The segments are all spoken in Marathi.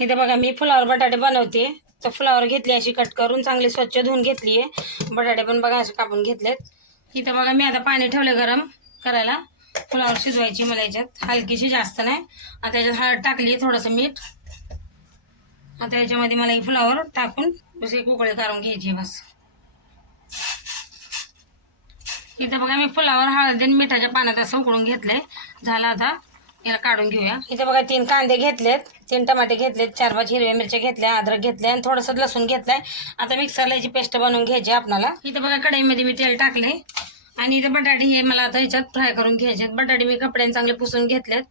इथे बघा मी फुलावर बटाटे बनवते. तर फुलावर घेतली अशी कट करून चांगली स्वच्छ धुवून घेतली आहे. बटाटे पण बघा असे कापून घेतलेत. इथं बघा मी आता पाणी ठेवलं गरम करायला. फुलावर शिजवायची मला याच्यात. हलकीशी जास्त नाही. आता याच्यात हळद टाकली थोडंसं मीठ. आता याच्यामध्ये मला ही फुलावर टाकून बस एक उकळी काढून घ्यायची आहे बस. इथं बघा मी फुलावर हळद आणि मिठाच्या पाण्यात असं उकळून घेतलंय. झालं आता याला काढून घेऊया. इथं बघा तीन कांदे घेतलेत. तीन टमाटे घेतलेत चार पाच हिरव्या मिरच्या घेतल्या अद्रक घेतले आणि थोडंसं लसूण घेतलाय. आता मिक्सरला याची पेस्ट बनवून घ्यायची आपणाला. इथं बघा कढईमध्ये मी तेल टाकले आणि इथं बटाटे हे मला आता ह्याच्यात फ्राय करून घ्यायचे आहेत. बटाटे मी कपड्याने चांगले पुसून घेतलेत.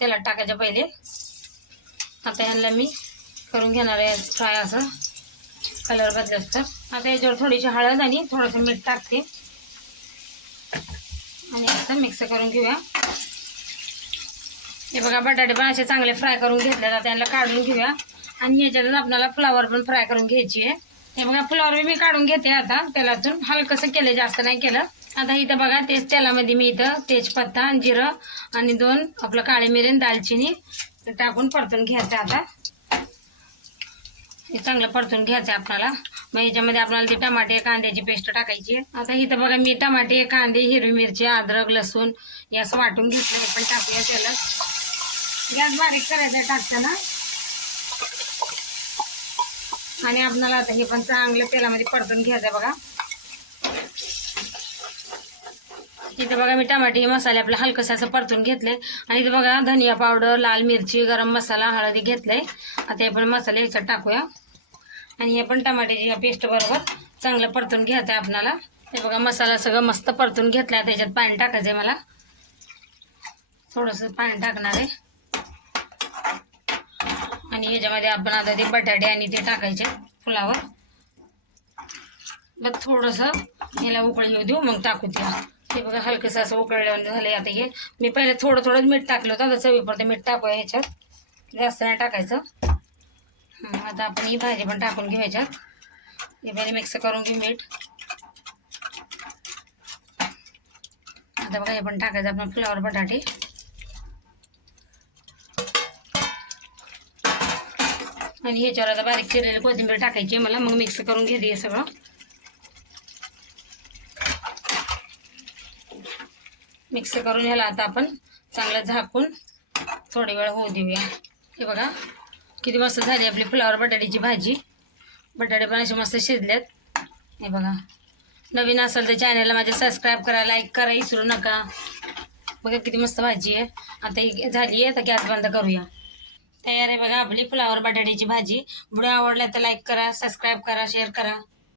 तेलात टाकायच्या पहिले. आता ह्यांना मी करून घेणार आहे फ्राय असं. कलर बदलत तर. आता याच्यावर थोडीशी हळद आणि थोडंसं मीठ टाकते. आणि असं मिक्स करून घेऊया. हे बघा बटाटे पण असे चांगले फ्राय करून घेतले आता त्यांना काढून घेऊया. आणि याच्यातच आपल्याला फ्लावर पण फ्राय करून घ्यायची आहे. हे बघा फ्लावर मी काढून घेते आता तेलातून. हलकंसं केलं जास्त नाही केलं. आता इथं बघा तेच तेलामध्ये मी इथं तेजपत्ता जिरं आणि दोन आपलं काळे मिरे आणि दालचिनी ते टाकून परतून घ्यायचं आता. हे चांगलं परतून घ्यायचं आहे आपल्याला. मग याच्यामध्ये आपल्याला ती टमाटे कांद्याची पेस्ट टाकायची आहे. आता इथं बघा मी टमाटे कांदे हिरवी मिरची अद्रक लसूण हे असं वाटून घेतलं हे पण टाकूया त्याला गॅस बारीक करायचा टाकताना. आणि आपणाला आता हे पण चांगलं तेलामध्ये परतून घ्यायचं आहे बघा. इथे बघा मी टमाटे हे मसाले आपलं हलकंसं असं परतून घेतले आणि इथे बघा धनिया पावडर लाल मिरची गरम मसाला हळदी घेतलंय. आता हे पण मसाले ह्याच्यात टाकूया. आणि हे पण टमाट्याची या पेस्ट बरोबर चांगलं परतून घ्यायचं आहे आपणाला. हे बघा मसाला सगळं मस्त परतून घेतला आहे त्याच्यात पाणी टाकायचं आहे मला. थोडंसं पाणी टाकणार आहे. आणि ह्याच्यामध्ये आपण आता ते बटाटे आणि ते टाकायचे फुलावर मग थोडंसं याला उकळी देऊ मग टाकू त्या हे बघा हलकंसं असं उकळलं झालं आता हे. मी पहिले थोडं थोडं मीठ टाकलं होतं आता चवीपुरतं मीठ टाकूया ह्याच्यात जास्त नाही टाकायचं. आता आपण ही भाजी पण टाकून घेऊ ह्याच्यात हे पहिले मिक्स करून घेऊ मीठ. आता बघा हे पण टाकायचं आपण फ्लावर बटाटे. आणि ह्याच्यावर आता बारीक चिरलेली कोथिंबीर टाकायची आहे मला. मग मिक्स करून घेते हे सगळं. मिक्स करून ह्याला आता आपण चांगलं झाकून थोडी वेळ होऊ देऊया. हे बघा किती मस्त झाली आपली फुलावर बटाट्याची भाजी. बटाटे पण असे मस्त शिजलेत. हे बघा. नवीन असेल तर चॅनलला माझ्या सबस्क्राईब करा लाईक करा विसरू नका. बघा किती मस्त भाजी आहे. आता ही झाली आहे आता गॅस बंद करूया. तयार आहे बघा. आपली फुलावर बटाट्याची भाजी. व्हिडिओ आवडला तर लाईक करा सबस्क्राईब करा शेअर करा.